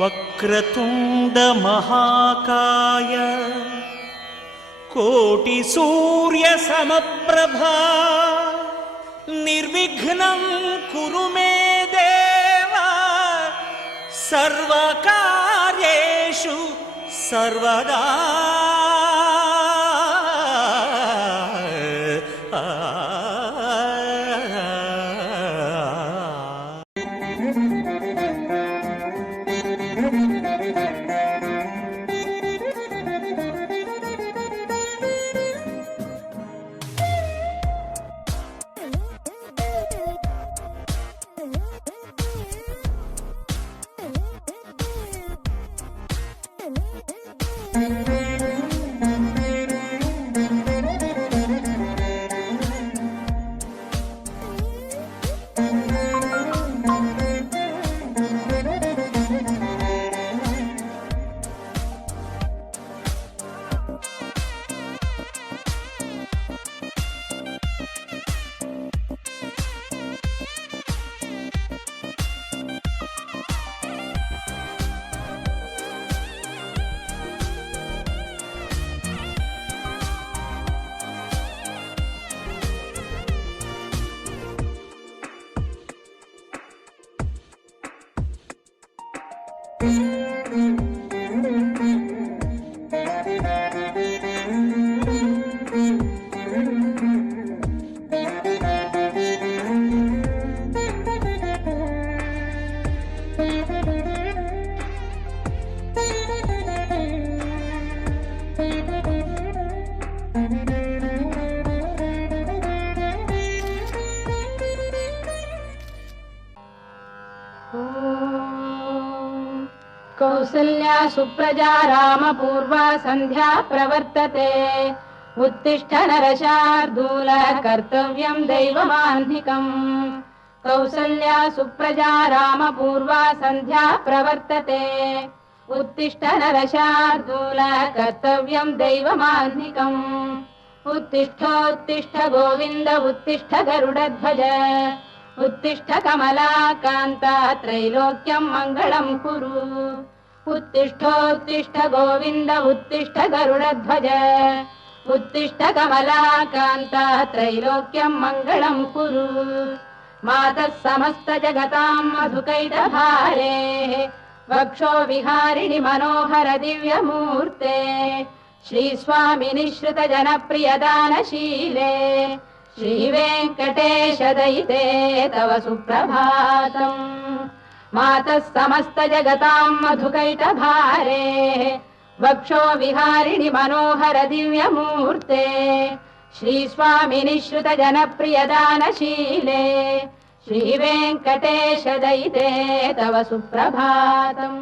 वक्रतुंड महाकाय कोटि सूर्य समप्रभा निर्विघ्नं कुरु मे देव सर्वकार्येषु सर्वदा। कौसल्या सुप्रजा रामपूर्वा संध्या प्रवर्तते उत्तिष्ठ नरशार्दूल कर्तव्यं दैवमाह्निकम्। कौसल्या सुप्रजा रामपूर्वा संध्या प्रवर्तते उत्तिष्ठ नरशार्दूल कर्तव्यं दैवमाह्निकम्। उत्तिष्ठोत्तिष्ठ गोविन्द उत्तिष्ठ गरुडध्वज उत्तिष्ठ कमलाकान्ता त्रैलोक्यं मङ्गलं कुरु। उत्तिष्ठोत्तिष्ठ गोविन्द उत्तिष्ठ गरुडध्वज उत्तिष्ठ कमलाकान्ता त्रैलोक्यं मङ्गलं कुरु। मातः समस्त जगतां मधुकैटभारे वक्षो विहारिणि मनोहर दिव्यमूर्ते श्रीस्वामि निःश्रित जनप्रियदानशीले श्रीवेङ्कटेश दयिते तव सुप्रभातम्। मातः समस्त जगतां मधुकैटभारे वक्षो विहारिणि मनोहर दिव्यमूर्ते श्रीस्वामि निःश्रित जनप्रियदानशीले श्रीवेङ्कटेश दयिते तव सुप्रभातम्।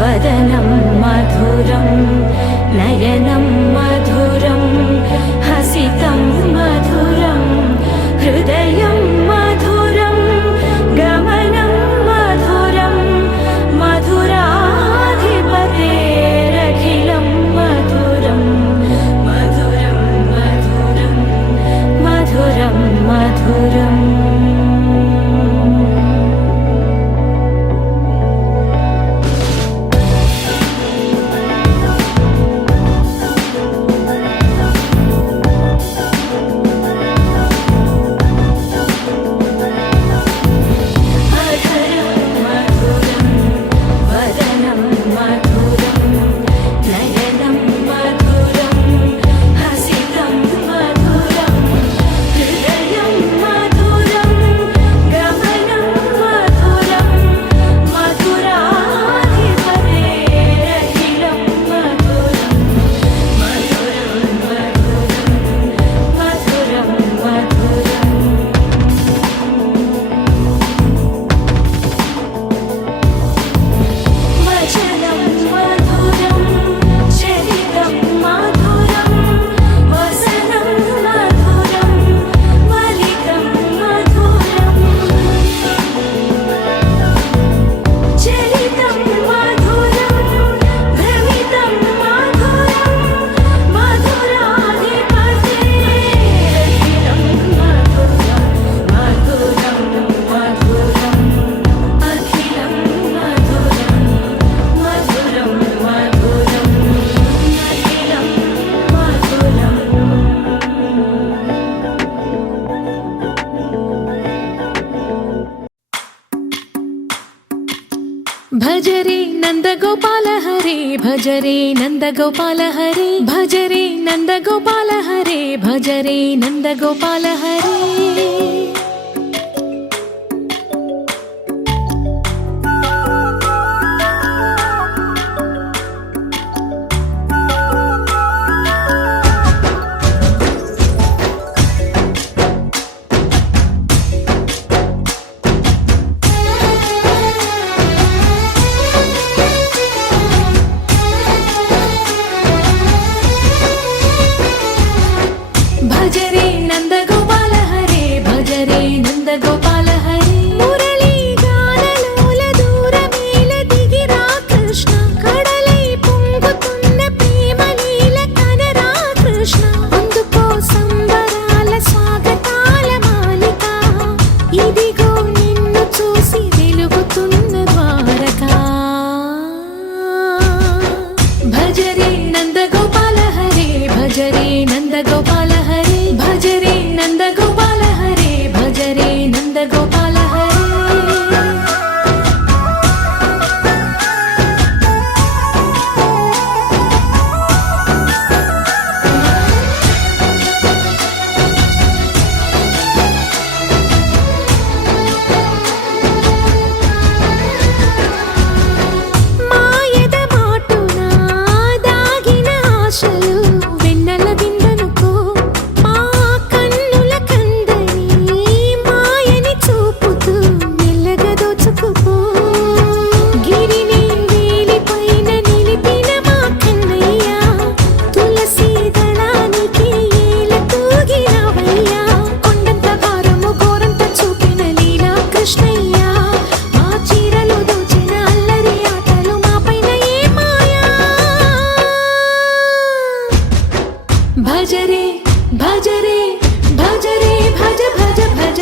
वदनं मधुरं नयनं मधुरं हसितं मधुरं हृदयं मधुरं गमनं मधुरं मधुराधिप భజ రే నందగోపాల హరే భజ రే నందగోపాల హరే భజ రే నందగోపాల హరే భజ రే నందగోపాల హరే భజ రే నందగోపాల హరే మురళీ గానలోల దూరమేల దిగిరా కృష్ణ కడలై పొంగుతున్న ప్రేమ లీల కనరా కృష్ణ అందుకో సంబరాల స్వాగతాల మాలిక ఇదిగో నిన్ను చూసి వెలుగుతున్న ద్వారకా భజ రే నందగోపాల హరే భజ రే నందగోపాల హరే భజ రే నందగోపాల హరే భజ రే నందగోపాల హరే మాయద మాటున దాగిన ఆశలు వెన్నెల విందనుకో మా కన్నుల కందని మాయని చూపుతూ మెల్లగా దోచుకుపో గిరిని వేలిపైన నిలిపిన మా కన్నయ్య తులసి దళానికి ఏల తూగినవయ్యా కొండంత భారము ఘోరంత చూపిన లీలా కృష్ణయ్య మా చీరలు దోచిన అల్లరి ఆటలు మాపైన ఏ మాయా భజ రే భజ రే భజ రే భజ భజ భజ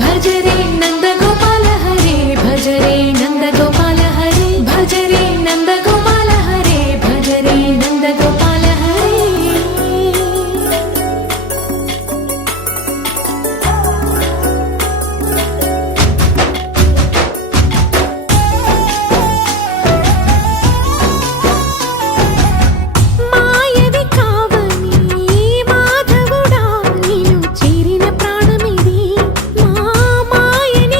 భజ రే నందగోపాల హరే భజ రే నందగోపాల హరే భజ రే నందగోపాల హరే భజ రే నందగోపాల హరే మాయవి కావని మాధవుడా నీలో చేరిన ప్రాణమిది మా మాయని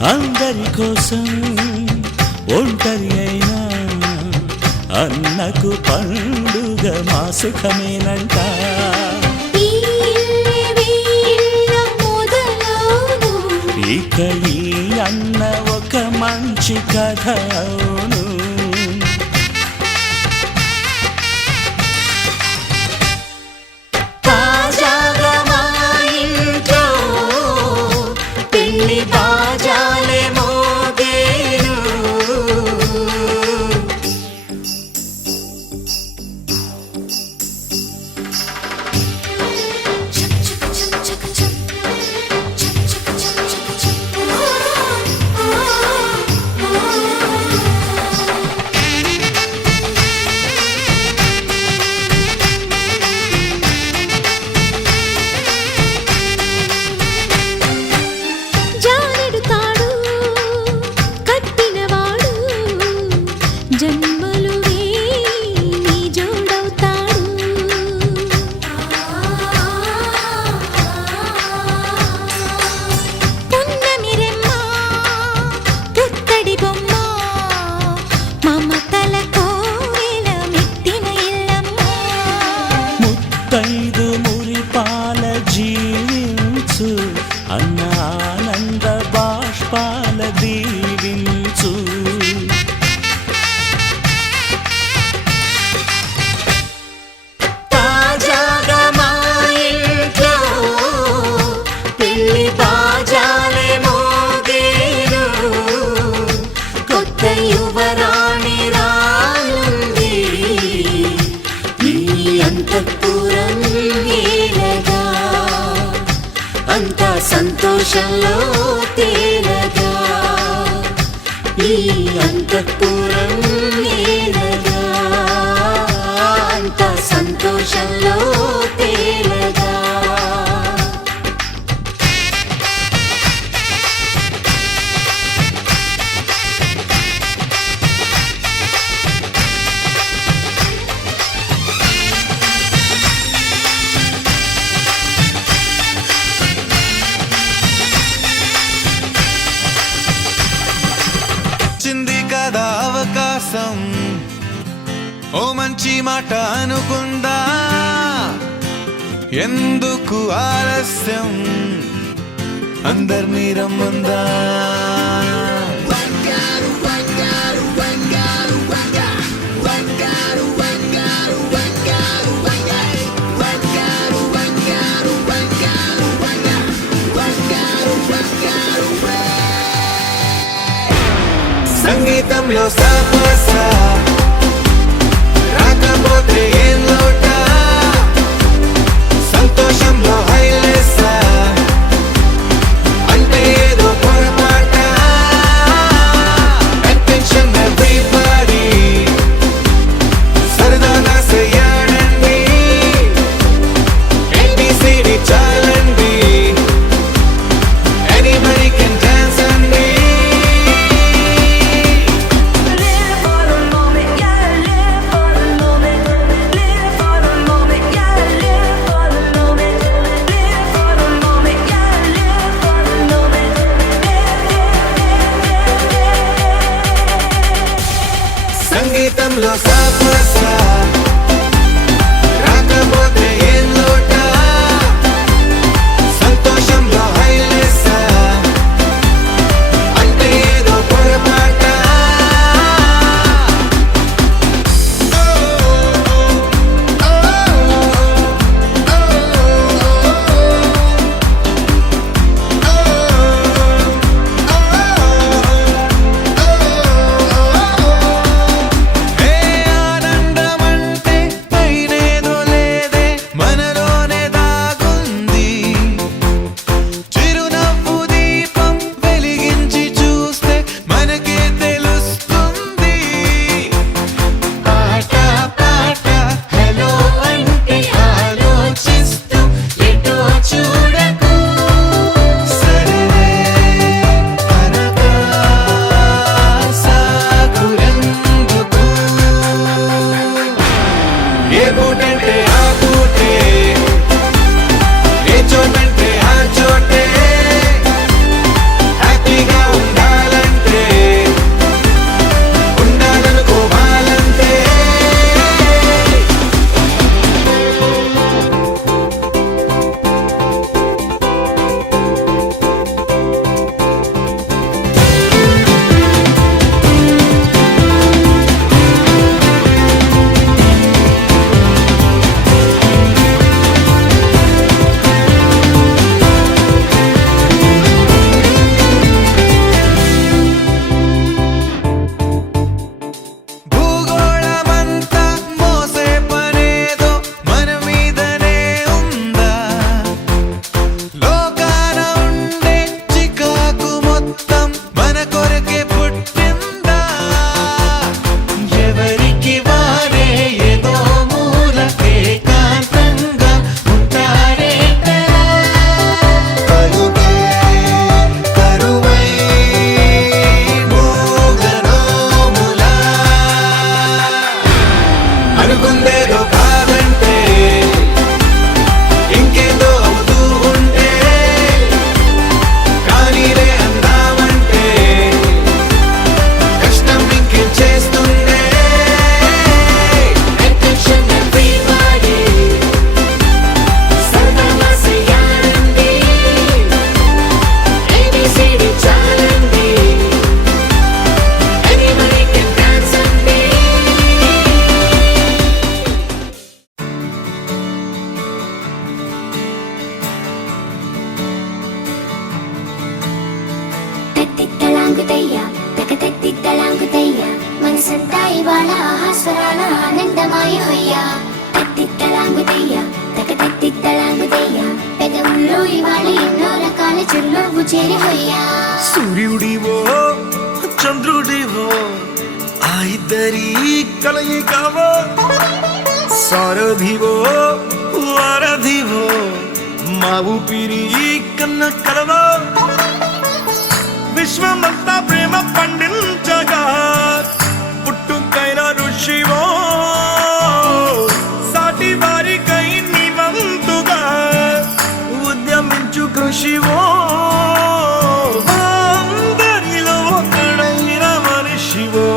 అందరి కోసం ఒంటరి అయినా అన్నకు పండుగ మా సుఖమేనంట. ఈ వీళ్ళ మొదలవును, ఇక ఈ అన్న ఒక మంచి కథ అవును. తాజాగా మా ఇంట్లో పెళ్లి బాజాలే మోగేను. జానెడు తాడు కట్టినవాడు జన్మలు నీ జోడవుతాడు. పున్నమి రెమ్మ పుత్తడి బొమ్మ మమతల కోవెల మెట్టిన ఇల్లమ్మ. ముత్తైదు మురిపాల జీవించు అన్న ఆనంద బాష్పాల దీవించు. తాజాగా మా ఇంట్లో పెళ్లి బాజాలే మోగేను. కొత్త యువరాణి రానుంది ఈ అంతఃపురం ఏలగా, అంతా సంతోషంలో తేలగా. ఈ అంతఃపురం ఏలగా, అంతా సంతోషంలో తేలగా. చింది కదా అవకాశం, ఓ మంచి మాట అనుకుందా, ఎందుకు ఆలస్యం అందర్నీ రమ్మందా. సంగీతంలో సమస్య రాకపోతే ఏం లోట, సంతోషంలో హైలెస్స అంటే ఏదో పొరపాట. అటెన్షన్ ఎవ్రీబడీ సరదాగా చెయ్యాడండి, ABCD చాలండి, ఎనీబడీ కెన్ డాన్స్ అండి. రే తలాంగుతయ్యా తకతెత్తిత్తలాంగుతయ్యా మనసంతా ఇవాళ ఆహాస్వరాల ఆనందమాయ హొయ్యా తత్తిత్తలాంగుతయ్యా తకతెత్తిత్తలాంగుతయ్యా పెదవుల్లో ఇవాళ ఎన్నో రకాల చిరునవ్వు చేరి హొయ్యా సూర్యుడివో చంద్రుడివో ఆ ఇద్దరి కలయికవో సారథివో వారధివో మా ఊపిరి కన్న కలవో విశ్వమంతా ప్రేమ పండించగా పుట్టుకైన ఋషివో సాటి వారికై నివంతుగా ఉద్యమించు కృషివో అందరిలో ఒకడైన మనిషివో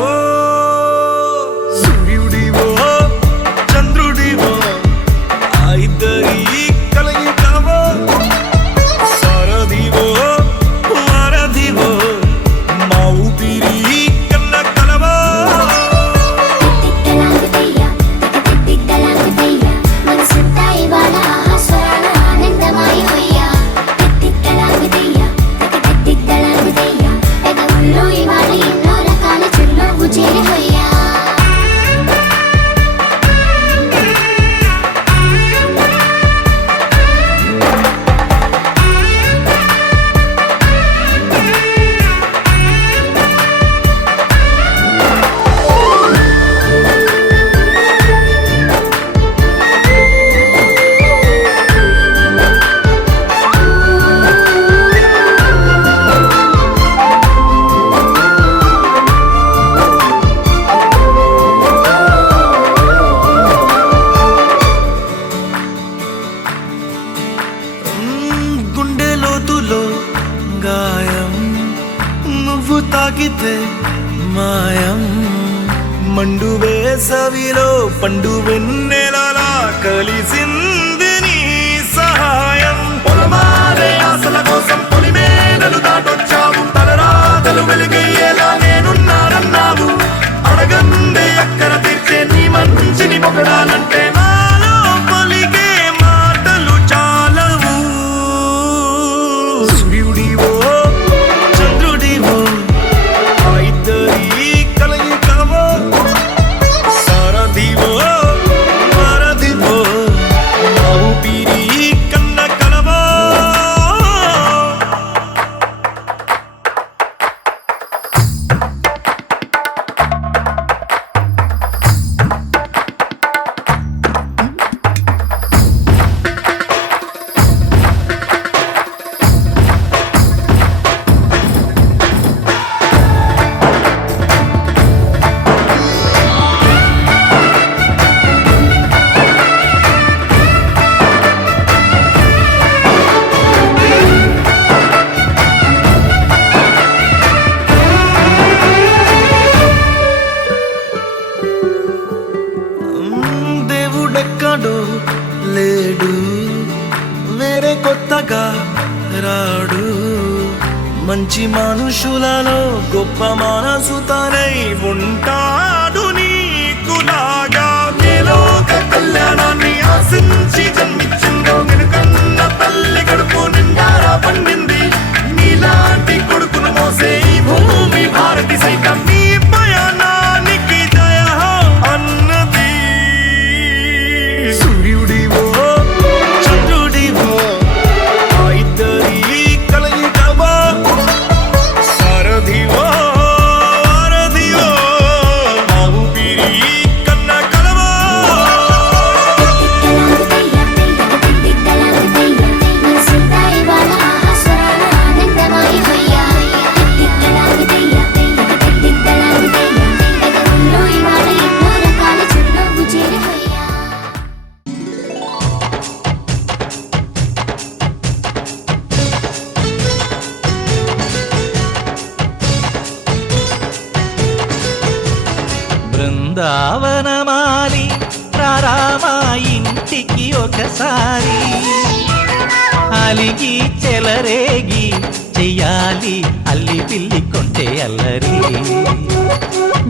సూర్యుడివో చంద్రుడివో ఆ ఇద్దరి కలయికవో సారథివో వారధివో మా ఊపిరి కన్న కలవో తత్తిత్తలాంగుతయ్యా తకతెత్తిత్తలాంగుతయ్యా మనసంతా ఇవాళ ఆహాస్వరాల ఆనందమాయ హొయ్యా తత్తిత్తలాంగుతయ్యా తకతెత్తిత్తలాంగుతయ్యా పెదవుల్లో ఇవాళ ఎన్నో రకాల చిరునవ్వు చేరి హొయ్యా గుండె లోతులో గాయం నువ్వు తాకితే మాయం మండు వేసవిలో పండు వెన్నెలలా కలిసింది నీ సహాయం పొలమారే ఆశల కోసం పొలిమేనలు దాటొచ్చావు తలరాతలు వెలుగయ్యేలా నేనున్నానన్నావు అడగందే అక్కర తీర్చే నీ మంచిని పొగడాలంటే నాలో పలికే మాటలు చాలవు సూర్యుడివో చంద్రుడివో ఆ ఇద్దరి కలయికవో సారథివో వారధివో మా ఊపిరి కన్న కలవో దేవుడెక్కడో లేడు వేరే కొత్తగా రాడు మంచి మనుషులలో గొప్ప మనసు తనై ఉంటాడు నీకులాగా లోక కళ్యాణాన్ని ఆశించి జన్మించిందో వెనుకన్న తల్లి కడుపు నిండారా పండింది నీలాంటి కొడుకును మోసే ఈ భూమి భారతి సైతం నీ పయనానికి జయ అన్నది సూర్యుడివో చంద్రుడివో ఆ ఇద్దరి కలయికవో సారథివో వారధివో మా ఊపిరి కన్న కలవో తత్తిత్తలాంగుతయ్యా మనసంతా ఇవాళ ఆహాస్వరాల ఆనందమాయ హొయ్యా తత్తిత్తలాంగుతయ్యా తకతెత్తిత్తలాంగుతయ్యా పెదవుల్లో ఇవాళ ఎన్నో రకాల చిరునవ్వు చేరి హొయ్యా బృందావనమాలి రారామా ఇంటికి ఒకసారి అలిగి చెలరేగి చెయ్యాలి అల్లి పిల్లి కొంటే అల్లరి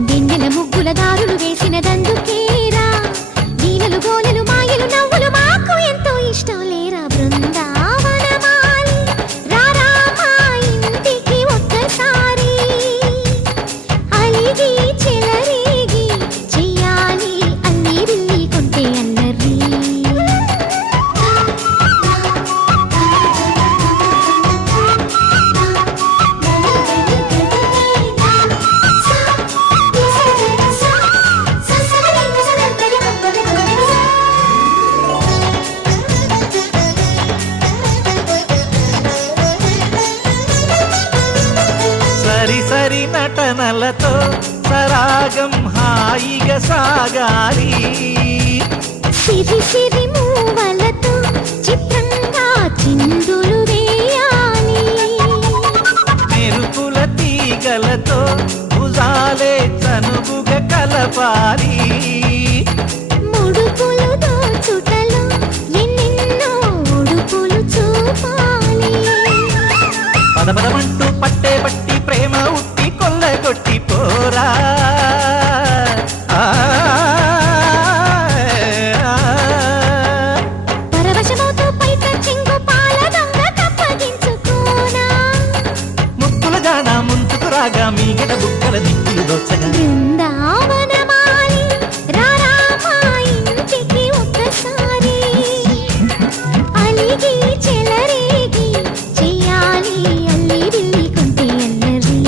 దిన్నెల ముగ్గుల దారులు వేసినదందుకేరా వీణలు గోలెలు మాయలు నవ్వులు మాకు ఎంతో ఇష్టం లేరా బృందావనమాలి రారా మా ఇంటికి ఒక్కసారి నటనలతో సరాగం హాయిగా సాగాలి సిరి సిరి మూవలతో చిత్రంగా చిందులు వేయాలి మెరుపుల తీగలతో భుజాలే చనువుగా కలపాలి ముడుపులు దోచుటలో ఎన్నెన్నో ఉడుపులు చూపాలి పదపదమంటూ పట్టే పట్టి ప్రేమ ఉట్టి కొల్లగొట్టి పోరా పరవశమవుతూ పైట చెంగు పాల దొంగ కప్పగించుకోనా ముక్కుల జాన ముందుకు రాగా మీగడ బుక్కల దిక్కులు దోచగా బృందావనమాలి రారా మా ఇంటికి ఒక్కసారి అలిగి చెలరేగి చెయ్యాలి అల్లి బిల్లి కొంటే అల్లరి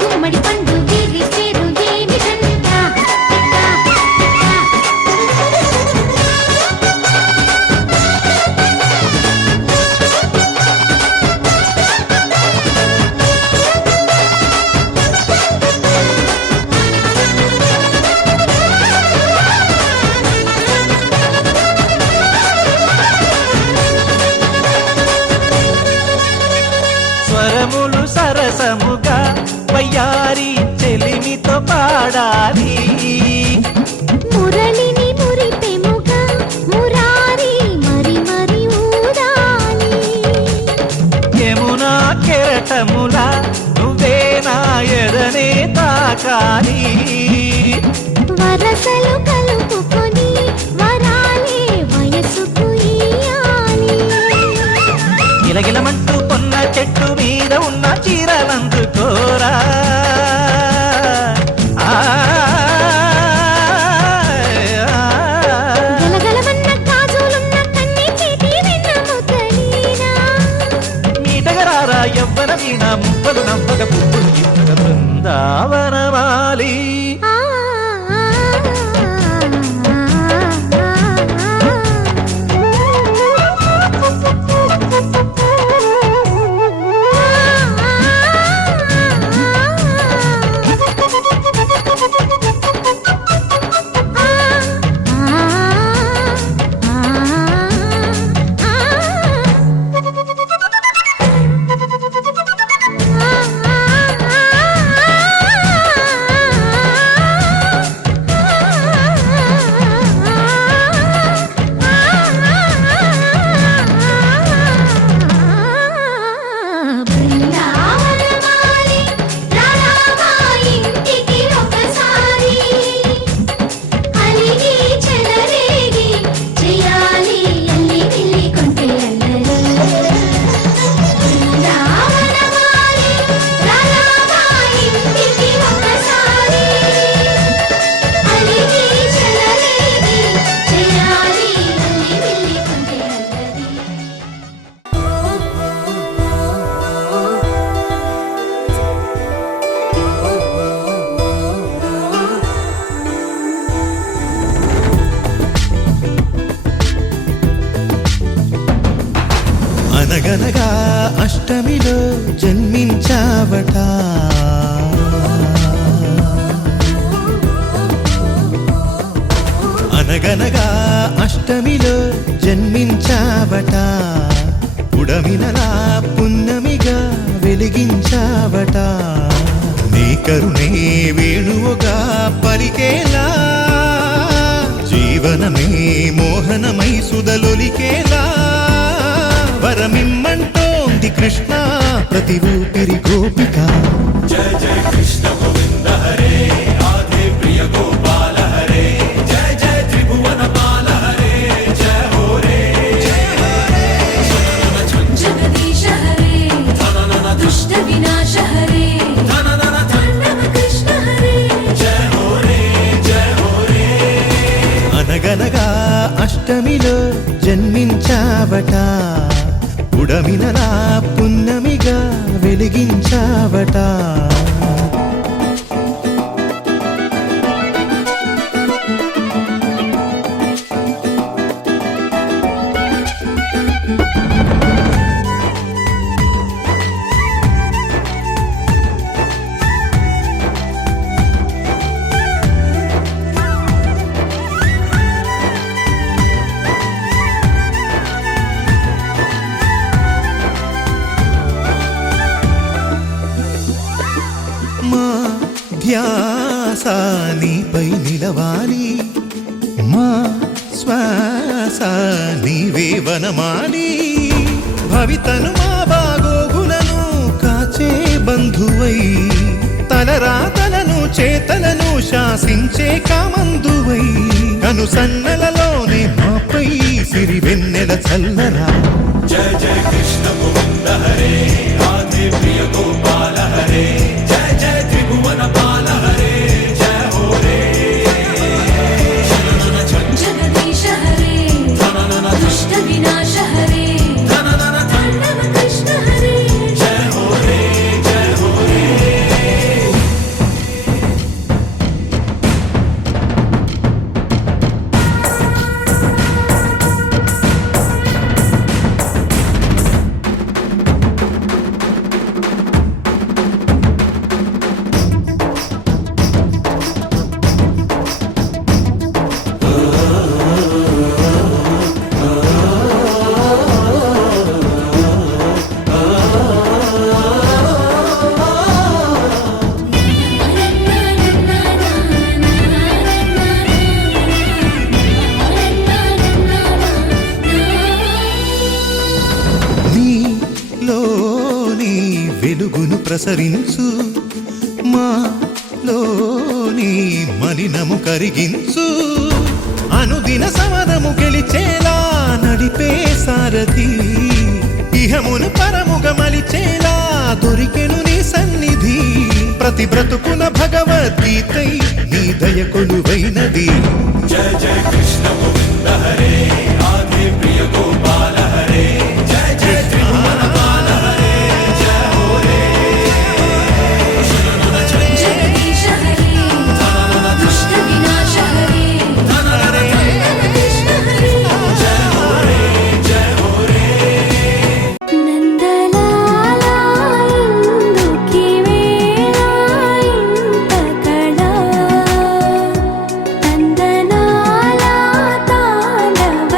గుమ్మడి పండు వీరి పేరు ఏమిటంట స్వరములు సరసముగా వయ్యారి చెలిమితో పాడాలి మురళిని మురిపెముగా మురారి మరి మరి ఊదాలి యమునా కెరటముల నువ్వే నా ఎదనే తాకాలి వరసలు కలుపుకొని వరాలే వయసుకు ఇయ్యాలి గిలగిలమంటూ పొన్న చెట్టు మీద ఉన్న చీరలందుకోరా గలగలమన్న కాజులున్న కన్ని చేతి వెన్న ముద్దలీనా మీటగరారా ఎవ్వన వీణ మువ్వలు నవ్వగ పువ్వులు ఇవ్వగ బృందావనమాలి ఆ బృందావనమాలి రారా మా ఇంటికి ఒకసారి అలిగి చెలరేగి చెయ్యాలి అల్లి బిల్లి కొంటే అల్లరి బృందావనమాలి రారా మా ఇంటికి ఒకసారి అలిగి చెలరేగి చెయ్యాలి అల్లి బిల్లి కొంటే అల్లరి అనగనగా అష్టమిలో జన్మించావట అనగనగా అష్టమిలో జన్మించావట ఉడమినలా పున్నమిగా వెలిగించావట నీ కరుణే వేణువుగా పలికేలా జీవనమే మోహనమై సుదలొలికేలా వరమిమ్మంటోంది కృష్ణ ప్రతి ఊపిరి గోపిక జయ జయ కృష్ణ గోవింద హరే రాధే ప్రియ గోపాల హరే జయ జయ త్రిభువన పాల హరే జయ హో రే జగదీశ హరే దుష్ట వినాశ హరే తాండవ కృష్ణ హరే అనగనగా అష్టమిలో జన్మించావట ఉడమినలా పున్నమిగా వెలిగించావట మా ధ్యాస నీపై నిలవాలి, మా శ్వాస నీవే వనమాలి. భవితను మా బాగోగులను కాచే బంధువై, తలరాతలను చేతలను శాసించే కామందువై, కను సన్నలలోనే మాపై సిరి వెన్నెల చల్లరా. జయ జయ కృష్ణ గోవింద హరే, రాధే ప్రియ గోపాల హరే, జయ జయ త్రిభువన పాల హరే, జయ హో రే. జగదీశ హరే దుష్ట వినాశ హరే తాండవ కృష్ణ హరే జయ హో రే, జయ హో రే. నీలోని వెలుగును ప్రసరించు, మాలోని మలినము కరిగించు, అనుదిన సమరము గెలిచేలా నడిపే సారథి, ఇహమును పరముగా మలిచేలా దొరికెను నీ సన్నిధి. ప్రతి బ్రతుకున భగవద్గీతై నీ దయ కొలువైనది. జయ జయ కృష్ణ గోవింద హరే, రాధే ప్రియ గోపాల హరే, జయ జయ త్రిభువన పాల హరే, జయ హో రే. జగదీశ హరే దుష్ట వినాశ హరే తాండవ కృష్ణ హరే జయ హో రే, జయ హో రే. నందలాలా ఇందుకి వేళ ఇంత కళ, నందనాల తాండవ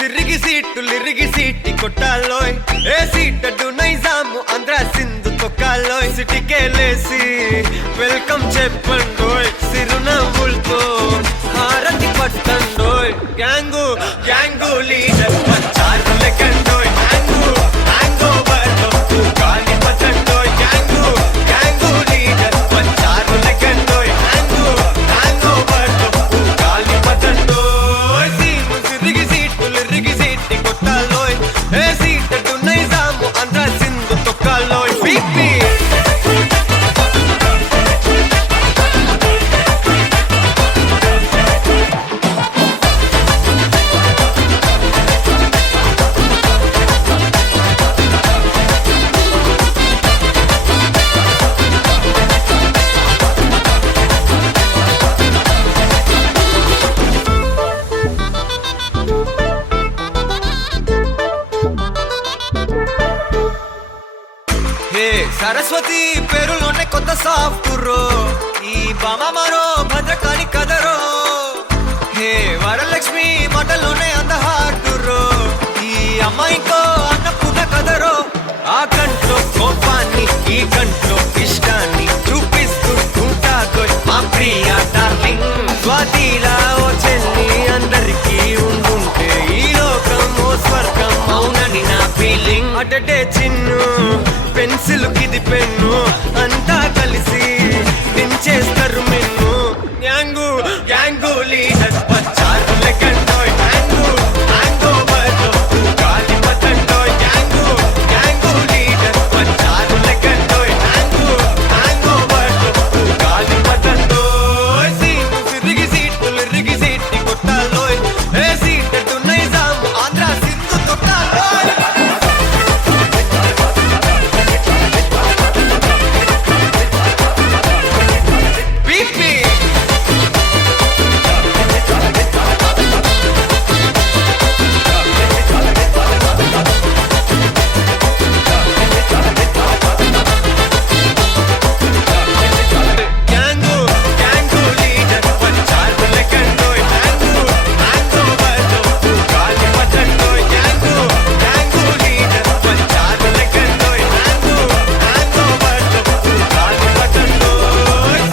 సిరిగి సీటులిరిగి సీటి కొట్టాలోయ్ ఏ సీటడు నైజాము ఆంధ్ర సింధు తొక్కాలోయ్ సిటికేలేసి వెల్కమ్ చెప్పండోయ్ సిరునవ్వులతో హారతి పట్టండోయ్ గ్యాంగు గ్యాంగు లీడర్ పంచారు లెక్కండోయ్ హ్యాంగు హ్యాంగ్ ఓవర్ గాలి పట్టండోయ్ గ్యాంగు గ్యాంగు లీడర్ పంచారు లెక్కండోయ్ హ్యాంగు హ్యాంగ్ ఓవర్ గాలి పట్టండోయ్ సీము సిరిగి సీటులిరిగి సీటి కొట్టాలోయ్ ఏ సీటడు నైజాము ఆంధ్ర సింధు తొక్కాలోయ్ బీపీ హే సరస్వతి పేరులోనే కొత్త సాఫ్ట్రో ఈ బామ మరో భద్రకాళి కదరో హే వరలక్ష్మి మాటలోనే అందహాటురో ఈ అమ్మాయికో అన్నపూర్ణ కదరో ఆ కంట్లో కోపాన్ని ఈ కంట్లో ఇష్టాన్ని చూపిస్తూ ఉంటాగో మా ప్రియ డార్లింగ్ స్వాతిలా ఓ చెల్లి అందరికీ ఉండుంటే ఈ లోకం ఓ స్వర్గం అవునని నా ఫీలింగ్ అటటే చిన్ను పెన్సిల్ కిది పెన్ను అంతా కలిసి దించేస్తారు మెన్ను గ్యాంగు గ్యాంగు లీడర్ వచ్చారు లెక్కండోయ్ హ్యాంగు హ్యాంగ్ ఓవర్ గాలి పట్టండోయ్ గ్యాంగు గ్యాంగు లీడర్ వచ్చారు లెక్కండోయ్ హ్యాంగు హ్యాంగ్ ఓవర్ గాలి పట్టండోయ్ సీము సిరిగి సీటులిరిగి సీటి కొట్టాలోయ్ ఏ సీటడు నైజాము ఆంధ్ర సింధు తొక్కాలోయ్ బీపీ గ్యాంగు గ్యాంగు లీడర్ వచ్చారు లెక్కండోయ్ హ్యాంగు హ్యాంగ్ ఓవర్ గాలి పట్టండోయ్ గ్యాంగు గ్యాంగు లీడర్ వచ్చారు లెక్కండోయ్ హ్యాంగు హ్యాంగ్ ఓవర్ గాలి పట్టండోయ్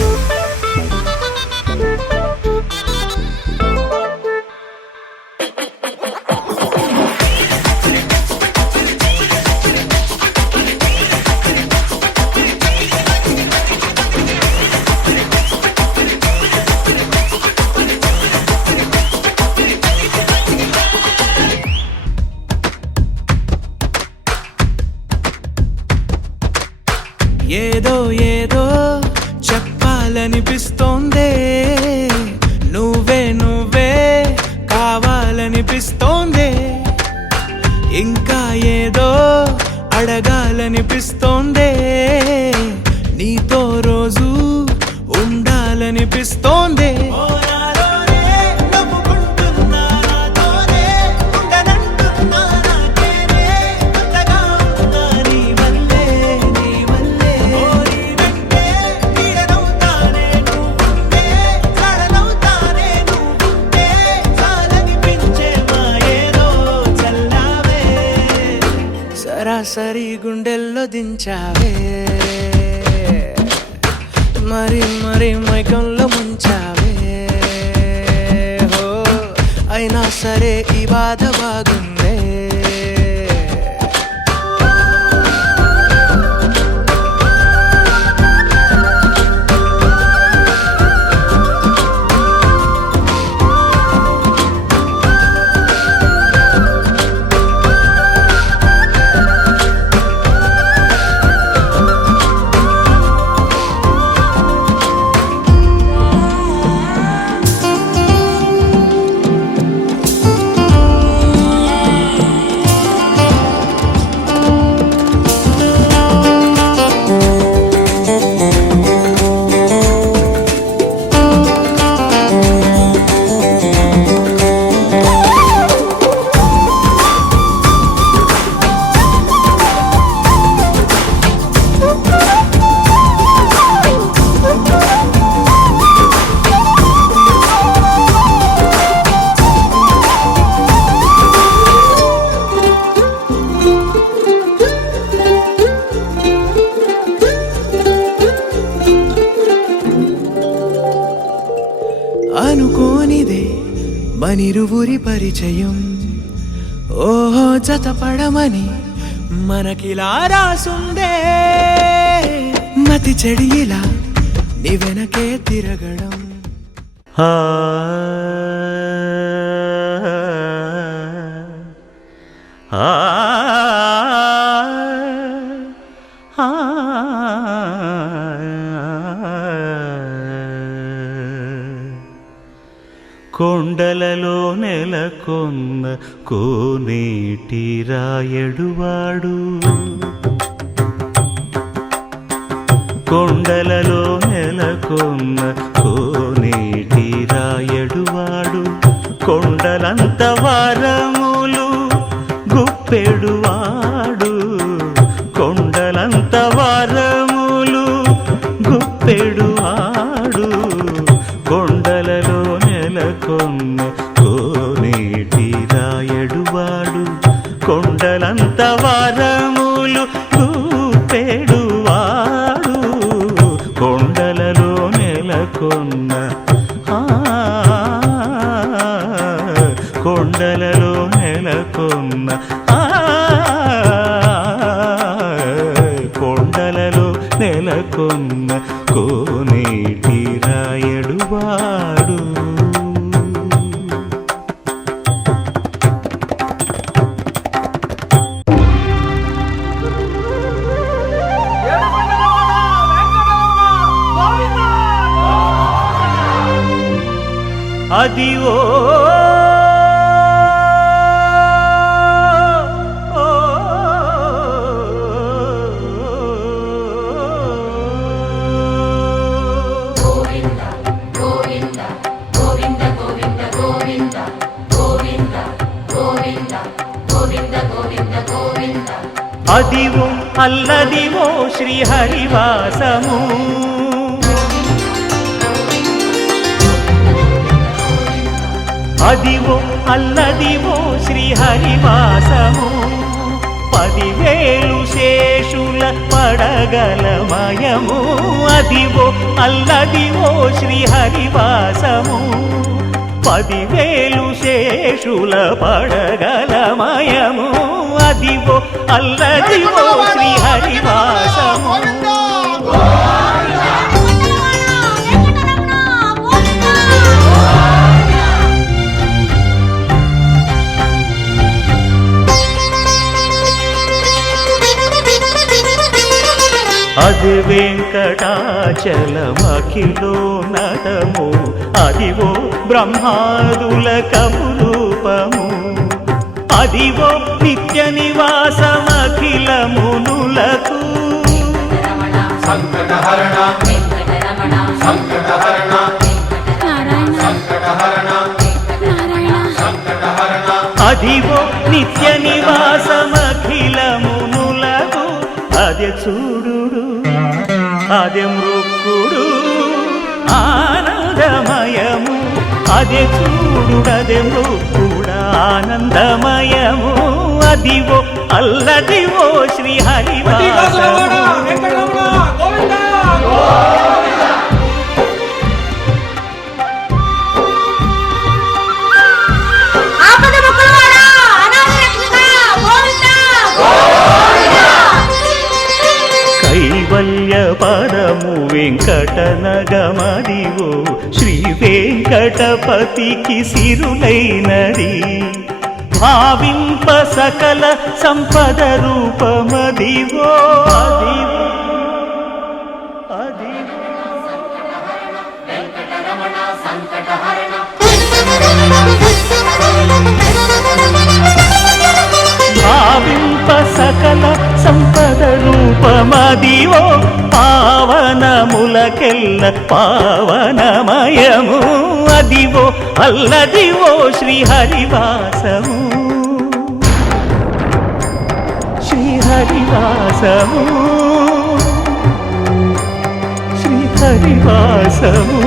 ఏదో ఏదో చెప్పాలనిపిస్తోందే నువ్వే నువ్వే కావాలనిపిస్తోందే ఇంకా ఏదో అడగాలనిపిస్తోందే నీతో రోజు ఉండాలనిపిస్తోందే సరాసరి గుండెల్లో దించావే మరి మరి మైకంలో ముంచావే హో అయినా సరే ఈ బాధ బాగుందే మనిరువురి పరిచయం ఓహో జతపడమని మనకిలా రాసుందే మతి చెడి ఇలా నీ వెనకే తిరగడం ఆ ఆ ఆ కొండలలో నెలకొన్న కోనేటి రాయడువాడు కొండలలో నెలకొన్న కోనేటి రాయడువాడు కొండలంత వారములు గుప్పెడువాడు కొండలంత వారములు గుప్పెడువాడు కొండలలో నెలకొన్న కోనేటి రాయడువాడు కొండలంత వారములు గుప్పెడువాడు కొండలలో నెలకొన్న కొండలలో నెలకొన్న కొండలలో నెలకొన్న కోనేటి రాయడువాడు అది ఓ అదివో అల్లదివో శ్రీహరివాసము అదివో అల్లదివో శ్రీహరివాసము 10,000 శేషుల పడగలమయము అదివో అల్లదివో శ్రీహరివాసము 10,000 శేషుల పడగలమయము అదివో అల్లదివో శ్రీహరివాసము అది వెంకటాచలమఖిలో నటము అదివో బ్రహ్మాదుల కపురూపము అదివో నిత్య నివాసమఖిలమునులకు సంకటహరణ సంకటహరణ సంకటహరణ సంకటహరణ అదివో నిత్య నివాసమఖిలమునులకు అదే చూడు అదే మృక్కుడు ఆనందమయము అదే చూడుడదే మృక్కుడ ఆనందమయము అదివో అల్లదివో శ్రీహరివాసము కైవల్య పరము వెంకటనగమదివో శ్రీ వెంకటపతికి సిరులైనది భావింప సకల సంపద రూపమదివో అదివో భావింప సకల సంపద రూపమదివో పావనములకెల్ల పావనమయము అదివో అల్లదివో శ్రీహరివాసము శ్రీహరివాసము శ్రీహరివాసము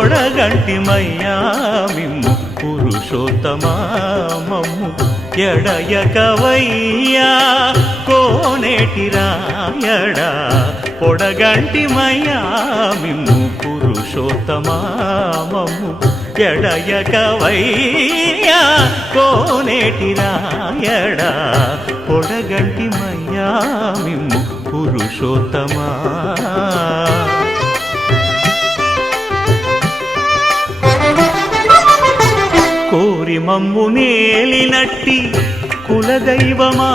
తొడగంటిమయ్యా మిమ్ము పురుషోత్తమా మమ్ము ఎడయకవయ్యా కోనేటి రాయడా పొడగంటిమయ్యా మిమ్ము పురుషోత్తమా మమ్ము ఎడయకవయ్యా కోనేటి రాయడా పొడగంటిమయ్యా మిమ్ము పురుషోత్తమా కోరి మమ్ము నేలినట్టి కులదైవమా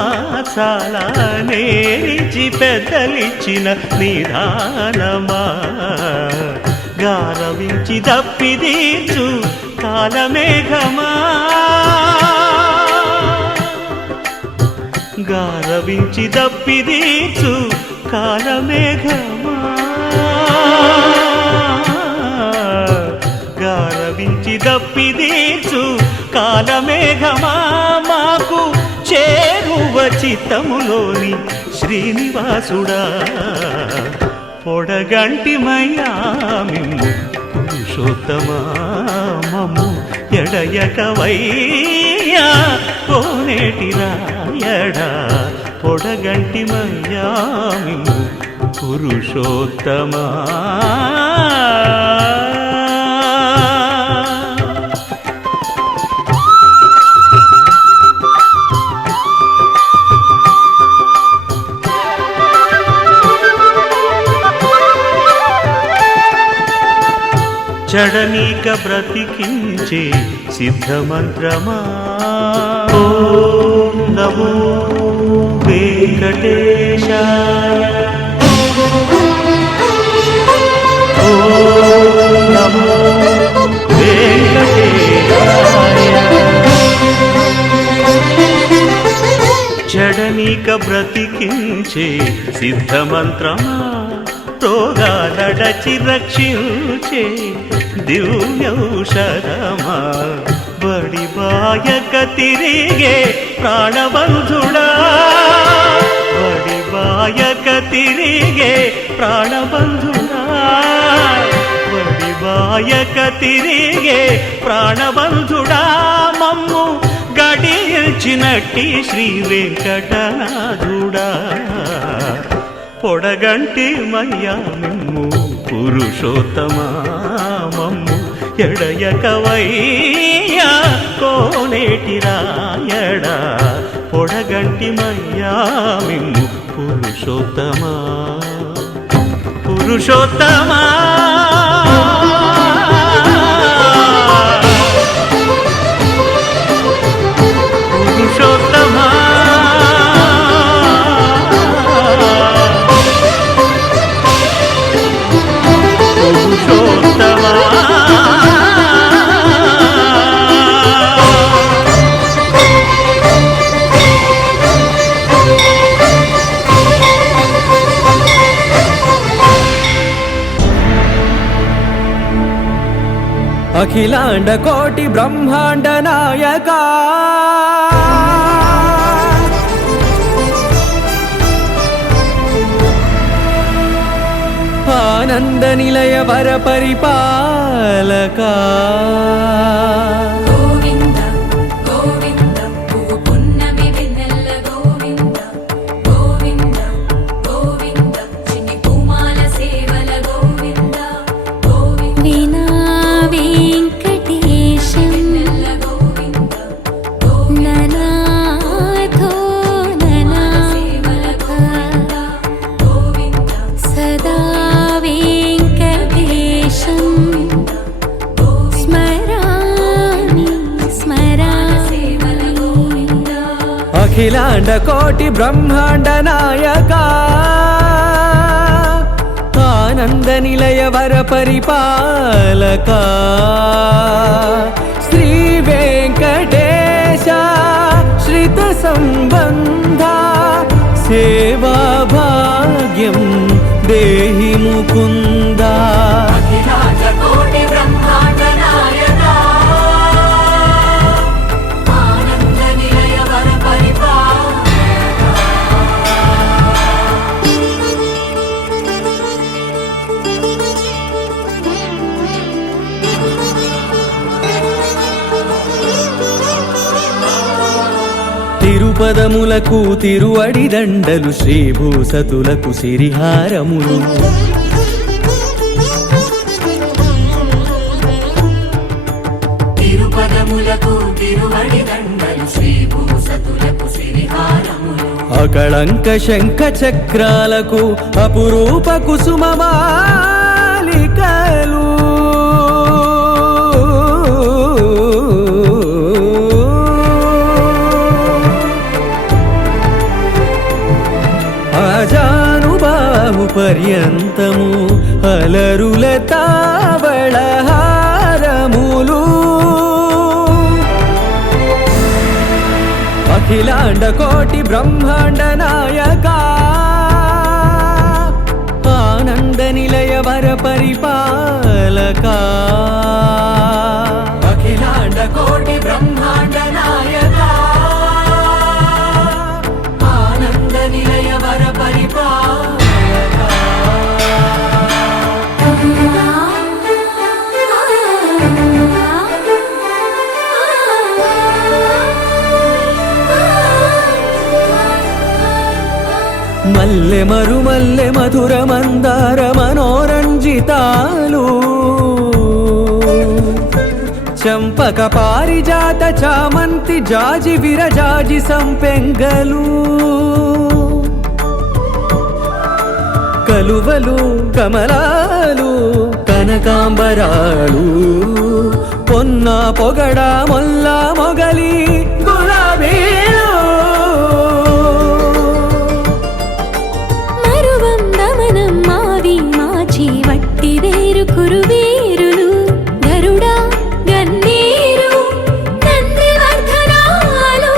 చాలా నేరిచి పెద్దలిచ్చిన నిదానమా గారవించి దప్పిదీర్చు కాలమేఘమా గారవించి దప్పిదీర్చు కాలమేఘమా గారవించి దప్పిదీర్చు కాలమేఘమా మాకు చేరువ చిత్తములోని శ్రీనివాసుడా పొడగంటిమయ్యా మిమ్ము పురుషోత్తమా మమ్ము ఎడయకవయ్యా కోనేటి రాయడా పొడగంటిమయ్యా మిమ్ము పురుషోత్తమా చడనీక బ్రతికించే సిద్ధమంత్రమా ఓం నమో వెంకటేశాయ ఓం నమో వెంకటేశాయ చడనీక బ్రతికించే సిద్ధమంత్రమా రోగాలడచి రక్షించే దివ్యౌషధమా బడి బాయక తిరిగే ప్రాణబంధుడా బడి బాయక తిరిగే ప్రాణబంధుడా బడి బాయక తిరిగే ప్రాణబంధుడా మమ్ము గడిచినట్టి శ్రీ వెంకటనాథుడా పొడగంటి మయ్యా మిమ్ము పురుషోత్తమా మమ్ము ఎడయకవయ్యా కోనేటి రాయడా పొడగంటి మయ్యా మిమ్ము పురుషోత్తమా పురుషోత్తమా పురుషోత్తమా అఖిలాండ కోటి బ్రహ్మాండ నాయకా ఆనంద నిలయ వర పరిపాలకా గోవింద గోవింద పువ్వు పున్నమి వెన్నెల గోవింద గోవింద గోవింద చిన్ని పూమాల సేవల గోవింద గోవింద వీణా వెంకటేశం వెన్నెల గోవింద ననాథో ననా సేవల గోవింద గోవింద సదా వెంకటేశం స్మరామి స్మరామి అఖిలాండ కోటి బ్రహ్మాండ నాయకా ఆనంద నిలయ వర పరిపాలకా శ్రీ వెంకటేశ శ్రిత సంబంధ సేవా భాగ్యం దేహి ముకుందా తిరుపదములకు తిరువడి దండలు శ్రీభూసతులకు సిరిహారములు తిరుపదములకు తిరువడి దండలు శ్రీభూసతులకు సిరిహారములు అకళంక శంఖ చక్రాలకు అపురూప కుసుమమాలికలు ఆజానుబాహు పర్యంతము అలరుల తావళహారములు అఖిలాండ కోటి బ్రహ్మాండ నాయక ఆనంద నిలయ వర పరిపాలక అఖిలాండ కోటి బ్రహ్మాండ నాయక ఆనంద నిలయ వర పరిపాలక మల్లె మరుమల్లె మధుర మందార మనోరంజితాలు చంపక పారిజాత చామంతి జాజి విరజాజి సంపెంగలు కలువలు కమలాలు కనకాంబరాలు పొన్న పొగడ మొల్ల మొగలి గులాబీలు మరువందమనం మావి మాచి వట్టి వేరు కురువేరులు గరుడా గన్నేరు నందివర్ధనాలు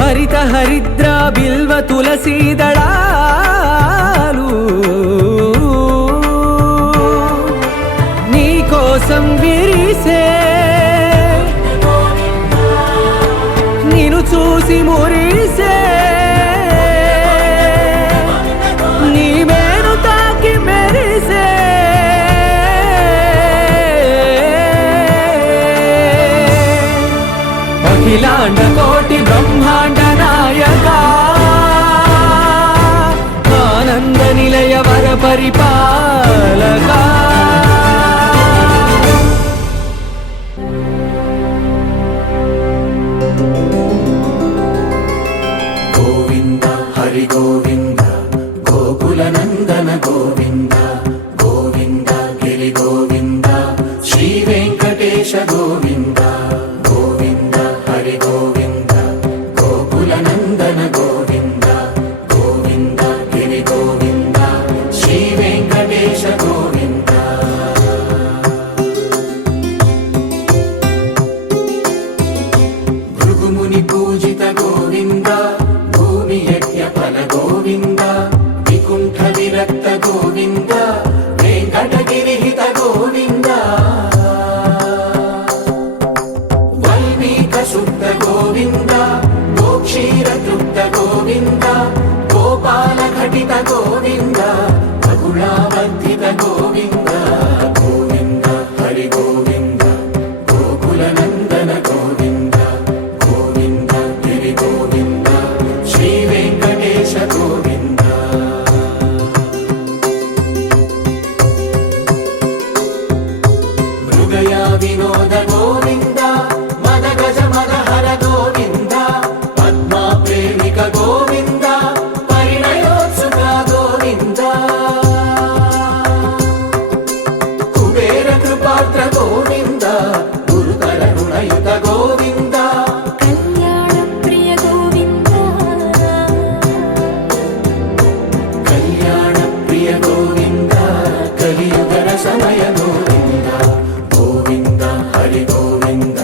హరిత హరిద్ర బిల్వ తులసీదళాలు నీ కోసం విరిసే నిన్ను చూసి మురిసే నీ మేను తాకి మెరిసే అఖిలాండ కోటి బ్రహ్మాండ నాయక ఆనంద నిలయ వర పరిపాలక గోవింద హరి గోవింద గోకుల నందన గోవింద గోవింద గిరి గోవింద శ్రీ వెంకటేశ గోవింద గోవింద హరి గోవింద గోకుల నందన గోవింద గోవింద గిరి గోవింద శ్రీ వెంకటేశ గోవింద భృగుముని పూజిత గోవింద భూమి యజ్ఞ ఫల గోవింద వికుంఠ విరక్త గోవింద వెంకటగిరిహిత గోవింద వల్మీక శుద్ధ గోవింద గోక్షీర తృప్త గోవింద గోపాల ఘటిత గోవింద బహుళావర్ధిత గోవింద గోవింద హరి గోవింద గోకుల నందన గోవింద గోవింద గిరి గోవింద శ్రీ వెంకటేశ గోవింద మృగయా వినోద గోవింద మద గజ మద హర గోవింద పద్మా ప్రేమిక గోవింద పరిణయోత్సుక గోవింద కుబేర కృపాత్ర గోవింద గురుతర రుణయుత గోవింద కళ్యాణ ప్రియ గోవింద కళ్యాణ ప్రియ గోవింద కలియుగ సమయ గోవింద గోవింద హరి గోవింద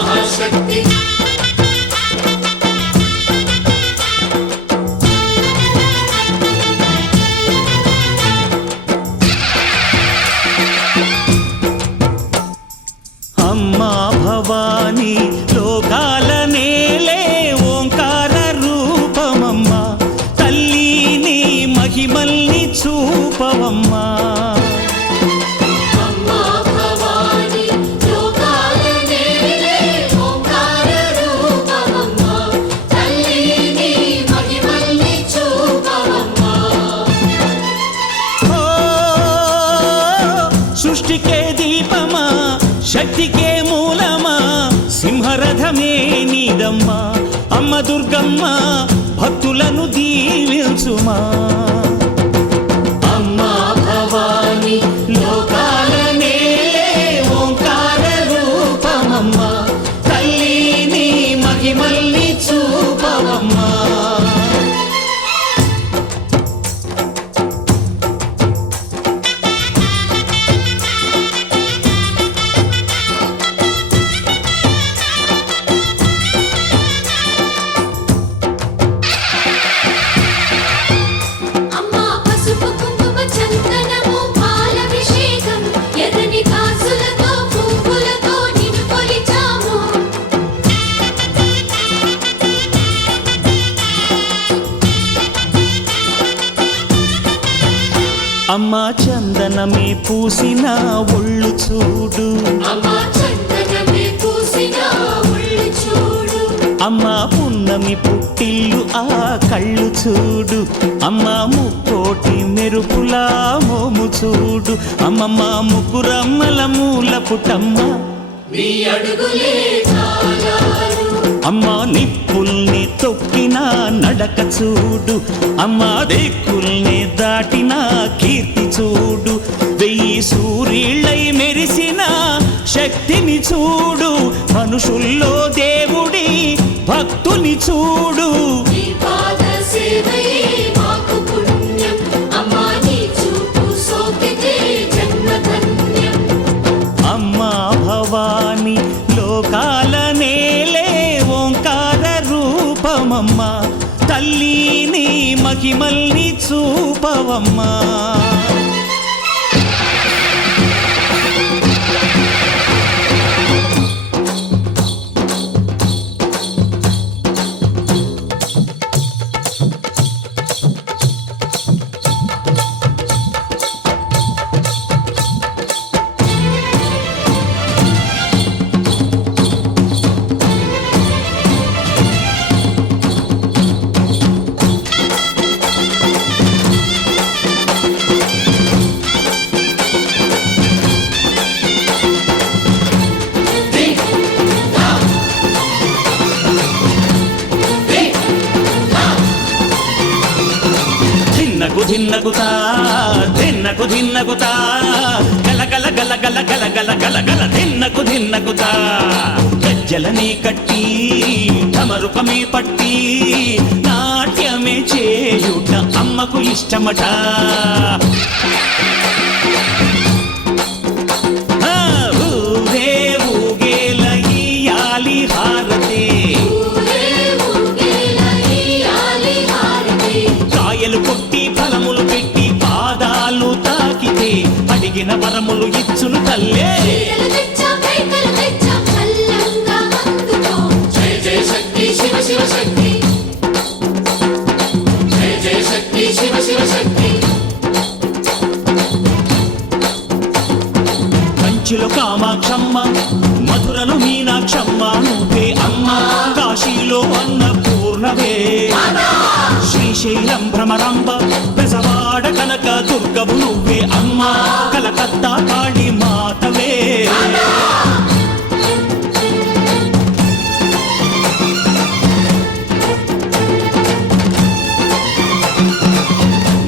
మహాశక్తి అమ్మా భవాని లోకాల నేలే ఓంకార రూపమమ్మా తల్లి నీ మహిమల్ని చూపవమ్మా అమ్మా భవాని లోకాల నేలే ఓంకార రూపమమ్మా తల్లి నీ మహిమల్ని చూపవమ్మా ఓ సృష్టికే దీపమా శక్తికే మూలమా సింహరథమే నీదమ్మా అమ్మ దుర్గమ్మ భక్తులను దీవించుమా అమ్మా భవాని లోకాల నేలే ఓంకార రూపమమ్మా తల్లి నీ మహిమల్ని చూపవమ్మా అమ్మా పసుపు కుంకుమ చందనము పాలభిషేకం ఎర్రని కాసులతో పువ్వులతో నిన్ను కొలిచాము అమ్మా చందనమే పూసిన ఒళ్ళు చూడు అమ్మా చందనమే పూసిన ఒళ్ళు చూడు అమ్మా పున్నమి పుట్టిల్లు ఆ కళ్ళు చూడు అమ్మా ముక్కోటి మెరుపులా మోము చూడు అమ్మమ్మ ముగ్గురమ్మల మూల పుటమ్మ నీ అడుగులే చాలారు అమ్మా నిప్పుల్ని తొక్కిన నడక చూడు అమ్మా దిక్కుల్ని దాటిన కీర్తి చూడు వెయ్యి సూర్యుళ్ళై మెరిసిన శక్తిని చూడు మనుషుల్లో దేవుడి భక్తుని చూడు నీ పాద సేవయే మాకు పుణ్యం అమ్మా నీ చూపు సోకితే జన్మ ధన్యం అమ్మా భవాని లోకాల నేలే ఓంకార రూపమమ్మా తల్లి నీ మహిమల్ని చూపవమ్మా ధిన్నకుతా ధిన్నకుతా గల గల గల గల గల గల గల గల ధిన్నకుతా గజ్జలని కట్టి ఢమరుకమే పట్టి నాట్యమే చేయుట అమ్మకు ఇష్టమట ఊరే ఊగేల ఇయ్యాలి హారతే కాయలు కొట్టి ఫలములు పెట్టి పాదాలు తాకితే అడిగిన వరములు ఇచ్చును తల్లే జయ జయ శక్తి శివ శివ శక్తి జయ జయ శక్తి శివ శివ శక్తి కంచిలో కామాక్షమ్మ మధురలో మీనాక్షమ్మ నువ్వే అమ్మ కాశీలో అన్నపూర్ణవే శ్రీశైలం భ్రమరాంబ బెజవాడ కనక దుర్గవు నువ్వే అమ్మ కలకత్తా కాళీ మాతవే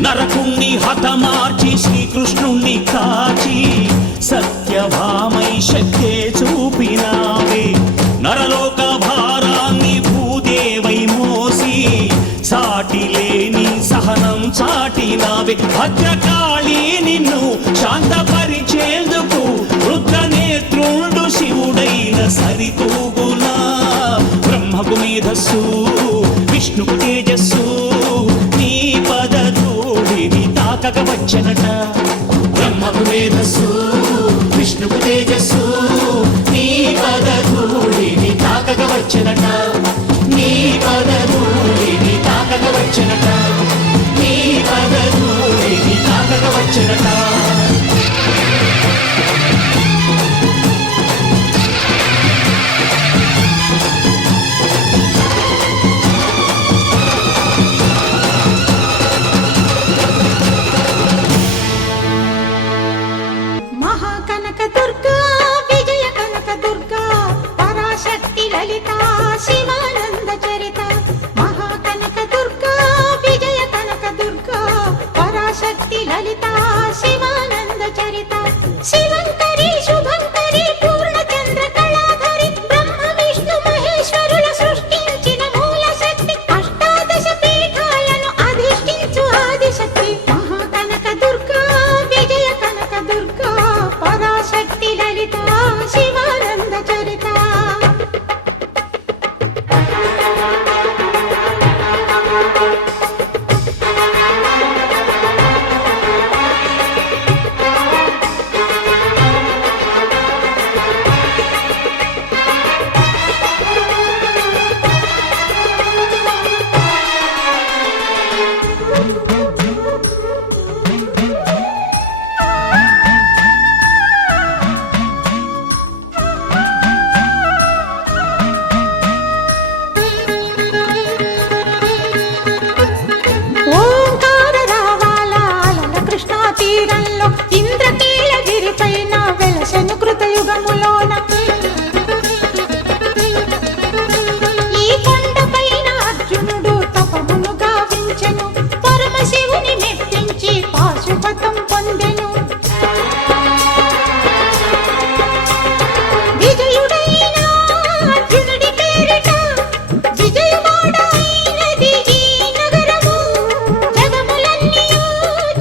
నరకుణ్ణి హతమార్చి శ్రీకృష్ణుణ్ణి కాచి సత్యభామై శక్తే చూపినావే నరలోక భారాన్ని భూదేవై మోసి సాటి లేని సహనం చాటినావే భద్రకాళి నిన్ను శాంతపరిచేందుకు రుద్రనేత్రుండు శివుడైన సరితూగు బ్రహ్మకు మేధస్సు విష్ణుకు తేజస్సు నీ పదధూళిని తాకక వచ్చనట బ్రహ్మకు మేధస్సు విష్ణుకు తేజస్సు నీ పదధూళిని తాకక వచ్చనట నీ పదధూళిని తాకక వచ్చనట నీ పదధూళిని తాకక వచ్చనట మహాకనక దుర్గా విజయ కనక దుర్గా పరాశక్తి లలిత శివానంద చరిత మహాకనక దుర్గా విజయ కనక దుర్గా పరాశక్తి లలిత శివానంద చరిత శివంకరి శుభంకరి పూర్ణచంద్ర కళాధరి బ్రహ్మ విష్ణు మహేశ్వరుల సృష్టించిన మూల శక్తి అష్టాదశ పీఠాలను అధిష్ఠించు ఆదిశక్తి మహాకనక దుర్గా విజయ కనక దుర్గా పరాశక్తి లలిత శివానంద చరిత ఓంకార రావాల అలల కృష్ణా తీరంలో ఇంద్రకీలగిరి పైన వెలసెను కృతయుగములోన ఈ కొండపైన అర్జునుడు తపమును గావించెను పరమశివుని మెప్పించి పాశుపతం పొందెను విజయుడైన అర్జునుడి పేరిట విజయవాడ అయినది ఈ నగరము జగములన్నీయు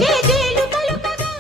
జయజేలు పలుకగా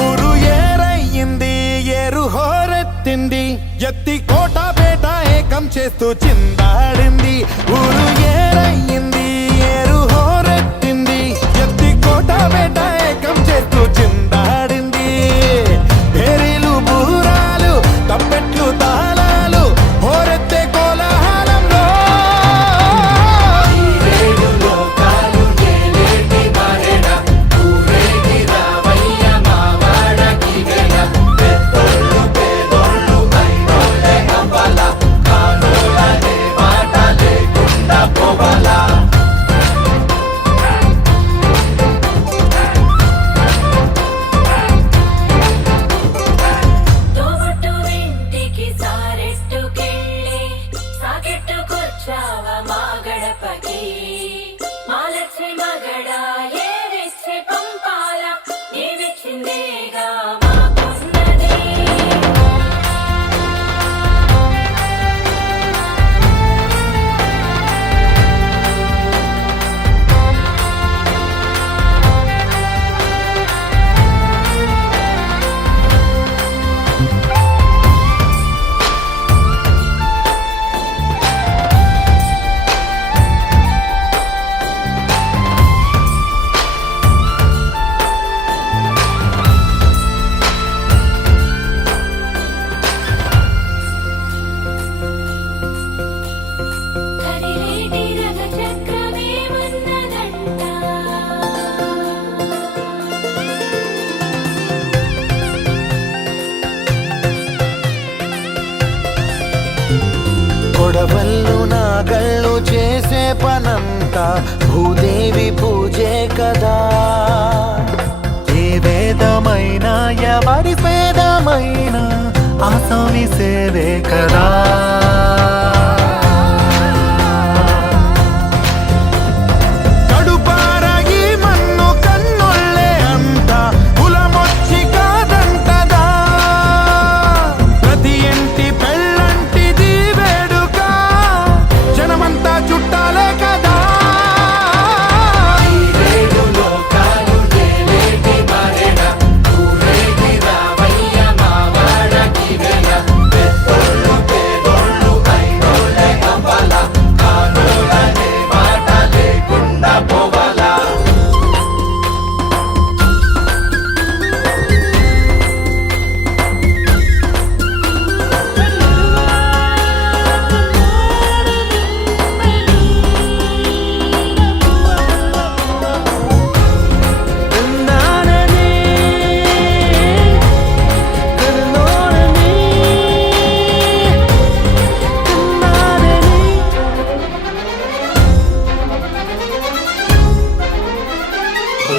ఊరు ఏరయ్యింది ఏరు హోరెత్తింది ఎత్తి కోట బేట ఏకం చేస్తూ చిందాడింది ఊరు ఏరయ్యింది ఏరు హోరెత్తింది ఎత్తి కోట బేట ఏకం చేస్తూ చిందాడింది పేరీలు బూరాలు తప్పెట్లు తాళాలు హోరెత్తే కోలాహలంలో పేదోళ్ళు పేదోళ్ళు అయినోళ్ళే అవ్వాల కానుల దేవా నాగళ్ళు చేసే పనంతా భూదేవి పూజే కదా. ఏ వేదమైనా ఎవరి వేదమైనా ఆ స్వామి సేవే కదా.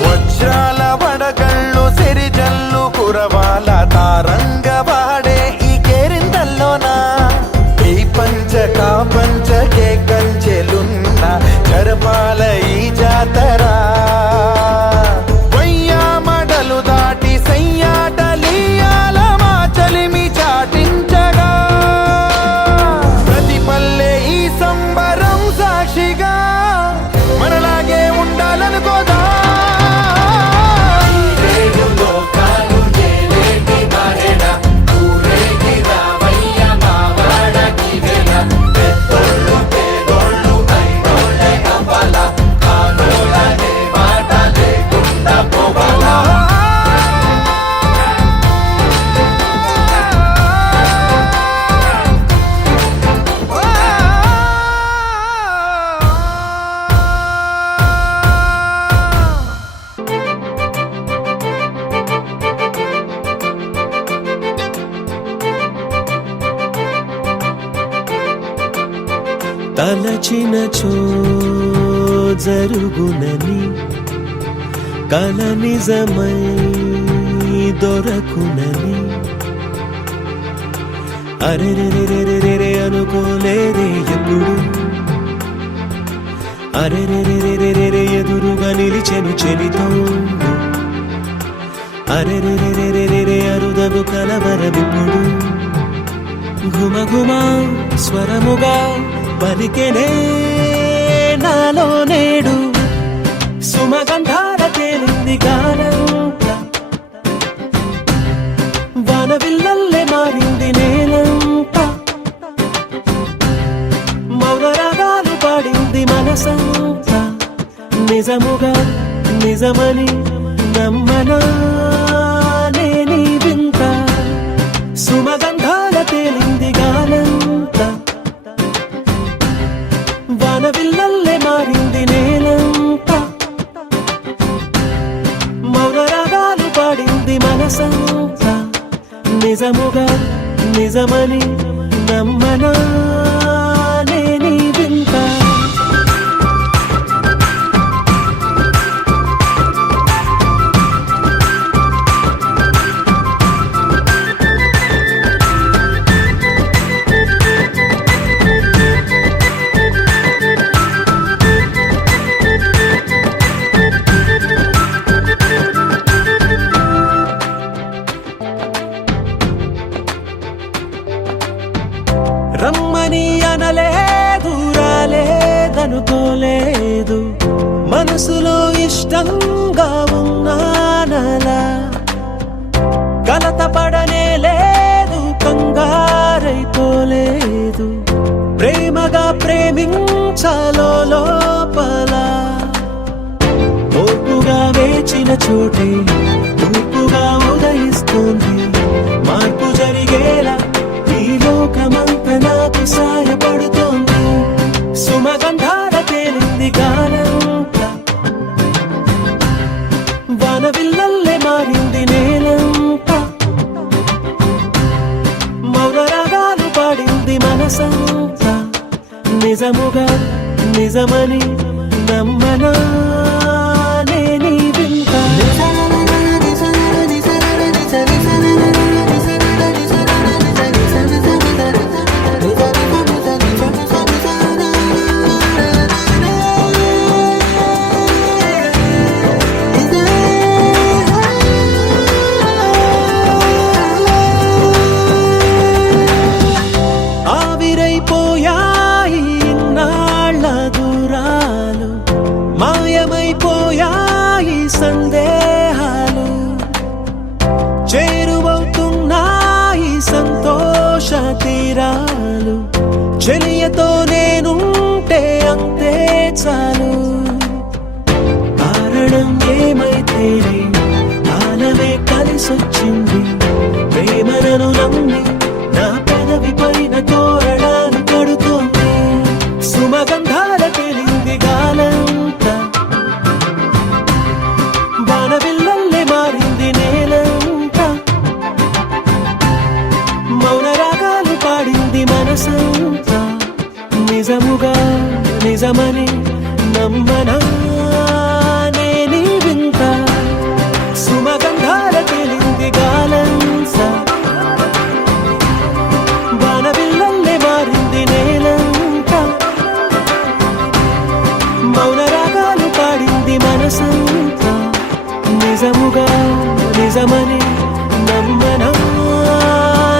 వజ్రాల వడగళ్ళు సిరిజల్లు కురవాల తారంగవాడే ఈ కేరింతల్లోనా. ఈ పంచకా పంచకే కంచెలున్న జరపాల ఈ జాతర. వయ్యామడలు దాటి సయ్యాటలీయాల మా చలిమి చాటించగా. ప్రతి పల్లె ఈ సంబరం సాక్షిగా మనలాగే ఉండాలనుకోదా. తలచినచో జరుగునని కల నిజమై దొరకునని. అరెరెరెరెరెరె అనుకోలేదే ఎప్పుడు. అరెరెరెరెరెరె ఎదురుగా నిలిచెను చెలితోండు. అరెరెరెరెరెరె అరుదగు కలవరమిప్పుడు. ఘుమఘుమ స్వరముగా పలికెనే నాలో నేడు. సుమగంధాల తేలింది గానంతా. వానవిల్లల్లే మారింది నేలంతా. మౌనరాగాలు పాడింది మనసంతా. నిజముగా నిజమని నమ్మనా నేనీ వింత. సుమగంధాల తేలింది గానంతా. వానవిల్లల్లే మారింది నేలంతా. మౌనరాగాలు పాడింది మనసంతా. నిజముగా నిజమని నమ్మనా నేనీ వింత. రమ్మని అనలేదు రాలేదనుకోలేదు. మనసులో ఇష్టంగా ఉన్నానలా. కలత పడనే లేదు కంగారైపోలేదు. ప్రేమగా ప్రేమించాలో లోపల. ఓర్పుగా వేచిన చోటే తూర్పుగా ఉదయిస్తుంది. మార్పు జరిగేలా ఈ లోకమంత నాకు సాయపడుతోంది. సుమగంధాల తేలింది గానంతా. వానవిల్లల్లే మారింది నేలంతా. మౌనరాగాలు పాడింది మనసంతా. నిజముగా నిజమని నమ్మనా నేనీ వింత ఆవిరైపోయాయి ఇన్నాళ్ళ దూరాలు మాయమైపోయాయి సందేహాలు చేరువవుతున్నాయి సంతోష తీరాలు చెలియతో నేనుంటే అంతే చాలు కారణం ఏమైతేనే కాలమే కలిసొచ్చింది ప్రేమలను నమ్మి నా పెదవి పైన తోరణాలు కడుతోంది సుమగంధాల తెలింది గాలంతా బాణవిల్లల్లే మారింది నేలంతా మౌన రాగాలు పాడింది మనసంతా నిజముగా నిజమని నమ్మనా నేనీ వింత సుమగంధాల తెలింది గాలంతా బాణవిల్లల్లే మారింది నేలంతా మౌన రాగాలు పాడింది మనసంతా నిజముగా నిజమని నమ్మనా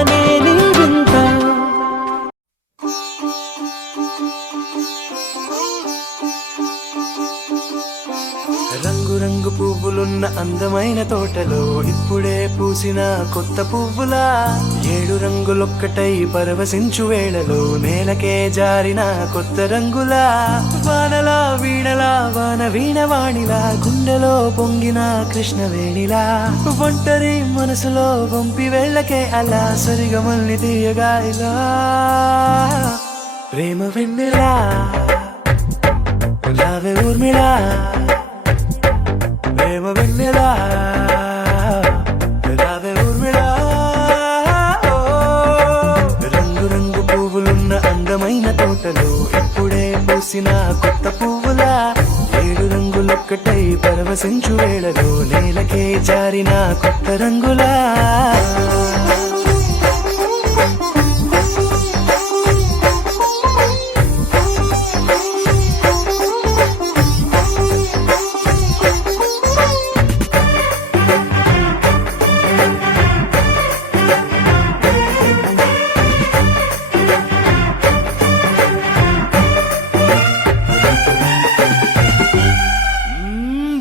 నేనీ వింత రంగురంగు పువ్వులున్న అందమైన తోటలో ఇప్పుడే పూసిన కొత్త పువ్వులా 7 రంగులొక్కటై పరవశించు వేళలో నేలకే జారిన కొత్త రంగులా వానలా వీణలా వాన వీణవాణిలా గుండెలో పొంగిన కృష్ణవేణిలా ఒంటరి మనసులో పంపి వెళ్ళకే అలా సరిగమల్ని తీయగా ఇలా ప్రేమ వెన్నెలా రావే ఊర్మిళా ప్రేమ వెన్నెలా రావే ఊర్మిళా రంగు రంగు పువ్వులున్న అందమైన తోటలో ఇప్పుడే పూసిన కొత్త పువ్వులా 7 రంగులొక్కటై పరవశించు వేళలో నేలకే జారిన కొత్త రంగులా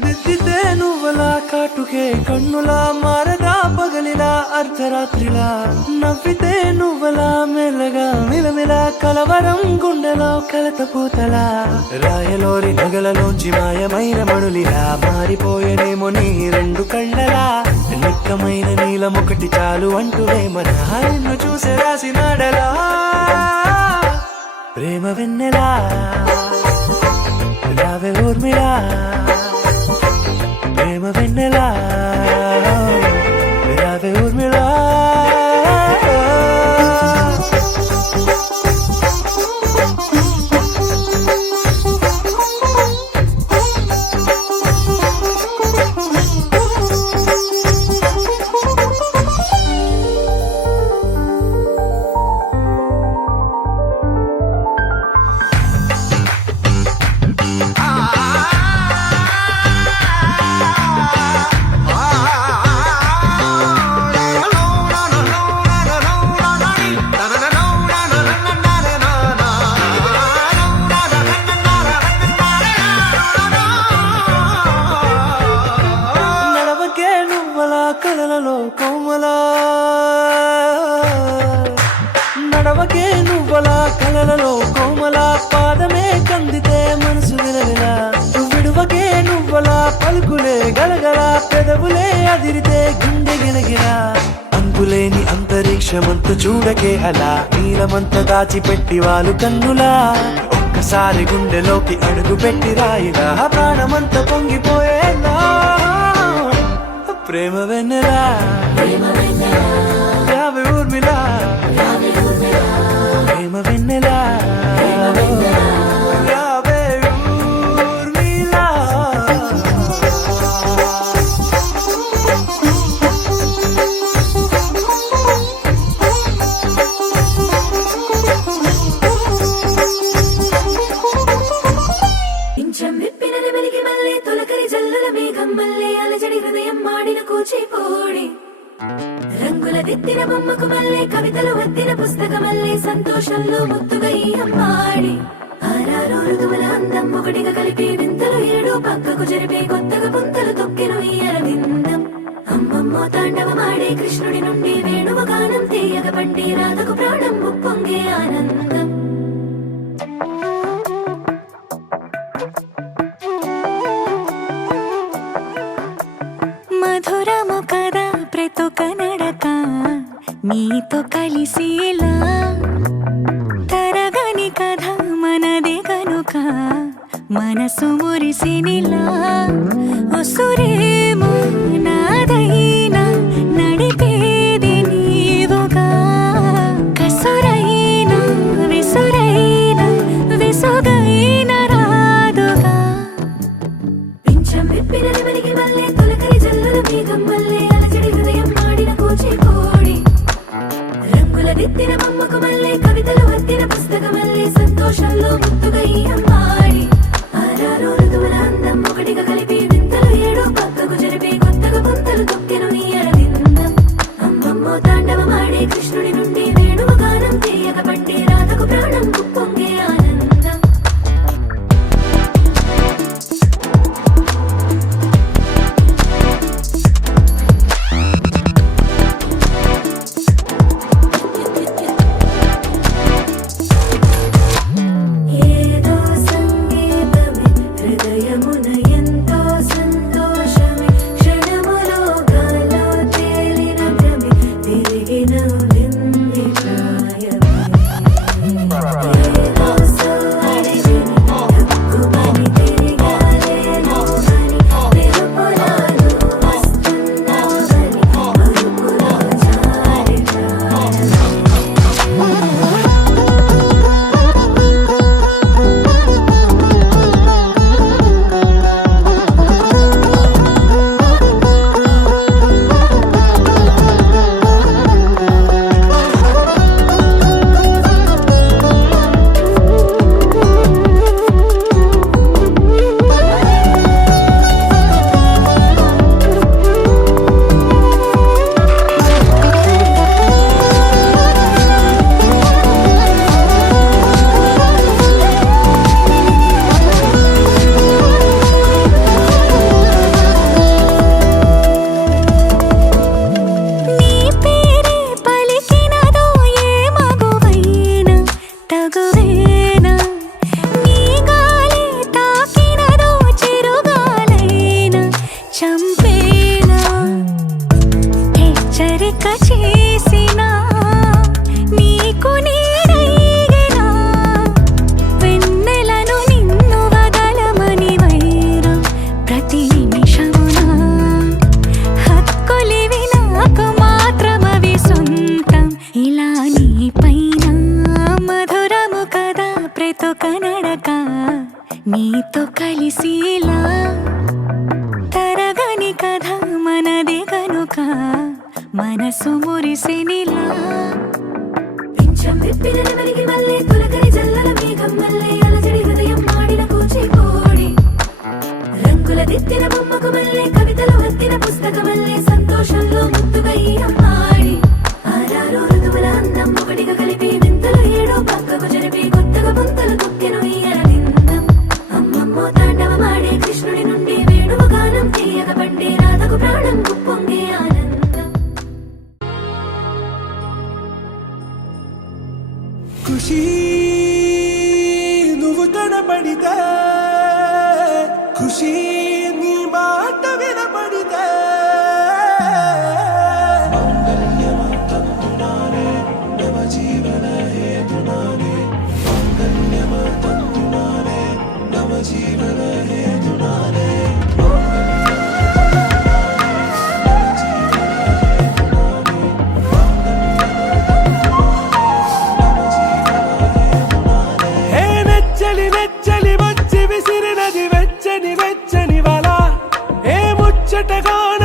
దిద్దితే నువ్వలా కాటుకే కన్నులా మారదా పగలిలా అర్ధరాత్రిలా నవ్వితే నువ్వలా మెల్లగా మిలమిలా కలవరం గుండెలో కలతపోతలా రాయలోరి నగలలోంచి మాయమైన మణులిలా మారిపోయేనేమో నీ 2 కళ్ళలా నిక్కమైన నీలమొకటి చాలు అంటూ వేమన నిన్ను చూసే రాసినాడలా ప్రేమ వెన్నెలా రావే ఊర్మిళా ప్రేమ వెన్నెలా రావే ఊర్మిళా నడవకే నువ్వలా కలలలో కోమలా నడవకే నువ్వలా కలలలో కోమలా పాదమే కందితే మనసు విలవిలా విడువకే నువ్వలా పలుకులే గలగల పెదవులే అదిరితే గుండె గిలగిలా అంతులేని అంతరిక్షమంత చూడకే అలా నీలమంత దాచిపెట్టి వాళ్ళు కన్నులా ఒక్కసారి గుండెలోకి అడుగు పెట్టి రాయిలా ప్రాణమంత పొంగిపోయేలా ప్రేమ వెన్నెలా రావే ఊర్మిళా ప్రేమ వెన్నెలా రావే మేఘమల్లే అలజడి హృదయం మాడిన కూచిపూడి రంగుల దిద్దిన బొమ్మకు మల్లే కవితలు వద్దిన పుస్తకమల్లే సంతోషంలో ముద్దుగా ఈ అమ్మాడి ఆరారు ఋతువుల అందం ఒకటిగా కలిపి వింతలు ఏడు పక్కకు జరిపే కొత్తగా పుంతలు తొక్కెను ఈ అరవిందం అమ్మమ్మో తాండవమాడే కృష్ణుడి నుండి వేణువ గానం తీయగ పండి రాధకు ప్రాణం ఉప్పొంగే ఆనందం మధురము కదా ప్రతొక నడక నీతో కలిసేలా తరగని కథ మనదే కనుక మనసు మురిసినిలా ఉసురేమో నాదైనా నడిపేది నీవుగా కసురైనా విసురైనా విసుగైన రాదుగా పింఛం విప్పిన నెమలికి మల్లే తొలకరి జల్లుల మేఘం మల్లే అలజడి హృదయం మాడిన కూచిపూడి రంగుల దిద్దిన బొమ్మకు మల్లే కవితలు వద్దిన పుస్తకమల్లే సంతోషంలో ముద్దుగా ఈ అమ్మాడి ఆరారు ఋతువుల అందం ఒకటిగా కలిపి వింతలు ఏడు పక్కకు జరిపే కొత్తగా పుంతలు తొక్కెను ఈ అరవిందం అమ్మమ్మో తాండవమాడే కృష్ణుడి నుండి వేణువ గానం తీయగ పండి రాధకు ప్రాణం ఉప్పొంగే ఆనందం ఏదో సంగీతమే హృదయమున ఎంతో సంతోషమే క్షణములో గాలో తేలిన భ్రమే తిరిగి నవ్వింది ప్రాయమే ఏదో సోయని తక్కువని తిరిగాలేను అని వెలుపులాను వస్తున్నావని మరుపులో జారి ప్రాయమే నీ పేరే పలికినదో ఏ మగువైనా తగువేనా నీ గాలి తాకినదో చిరుగాలైనా చంపేనా హెచ్చరిక చేసినా నీకు నీడైనా వెన్నెలను నిన్ను వదలమని వైరం ప్రతి నిమిషమునా హక్కులివి నాకు మాత్రమవి సొంతం ఇలా నీ పైన మధురము కదా ప్రతొక నడక నీతో కలిసేలా తరగని కథ మనదే కనుక మనసు మురిసినిలా పింఛం విప్పిన నెమలికి మల్లే తొలకరి జల్లుల మేఘం మల్లే అలజడి హృదయం మాడిన కూచిపూడి రంగుల దిద్దిన బొమ్మకు మల్లే కవితలు వద్దిన పుస్తకమల్లే సంతోషంలో ముద్దుగా ఈ అమ్మాడి ఆరారు ఋతువుల అందం ఒకటిగా కలిపి వింతలు ఏడు పక్కకు జరిపి కొత్తగా పుంతలు తొక్కెను ఈ అరవిందం అమ్మమ్మో తాండవమాడే కృష్ణుడి నుండి వేణువ గానం తీయగ పండి రాధకు ప్రాణం ఉప్పొంగే ఆనందం ఖుషి నువ్వు కనబడితే ఖుషి నీ మాట వినబడితే హే నెచ్చలి నెచ్చలి వచ్చి విసిరినది వెచ్చని వెచ్చని వల ఏ ముచ్చటగాన